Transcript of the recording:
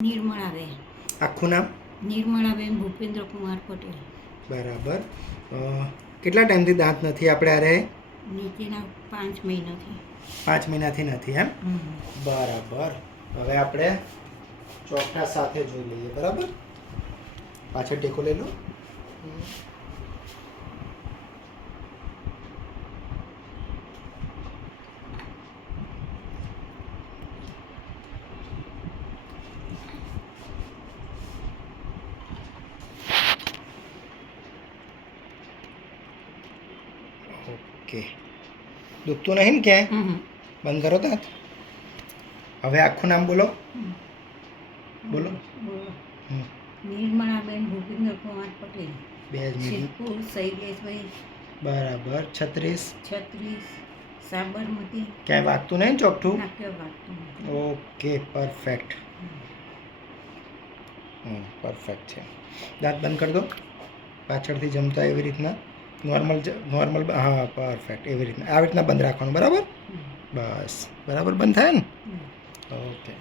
નિર્મળાબેન. આખું નામ? નિર્મળાબેન ભૂપેન્દ્ર કુમાર પટેલ. બરાબર. કેટલા ટાઈમથી દાંત નથી આપણે આરે? નીચેના 5 મહિનાથી. 5 મહિનાથી નથી એમ? બરાબર. હવે આપણે ચોકટા સાથે જોઈ લઈએ. બરાબર, પાછળ ટેકો લઈ લો. ઓકે, દુખતું નહીં ને ક્યાંય? બંધ કરો દાંત. હવે આખું નામ બોલો. બોલો. નિર્મળાબેન ભૂપેન્દ્ર કુમાર પટેલ. 2 મિનિટ. સિદ્ધપુર શૈલેષભાઈ. બરાબર. 36 સાબરમતી. ક્યાંય વાગતું નહીં ને ચોકઠું? ના, ક્યાં વાગતું નથી. Okay, perfect. પરફેક્ટ છે. દાંત બંધ કરી દો. પાછળથી જમતા એવી રીતના નોર્મલ. હા, પરફેક્ટ. એવી રીતના આવી રીતના બંધ રાખવાનું. બરાબર, બસ. બરાબર બંધ થાય ને? ઓકે.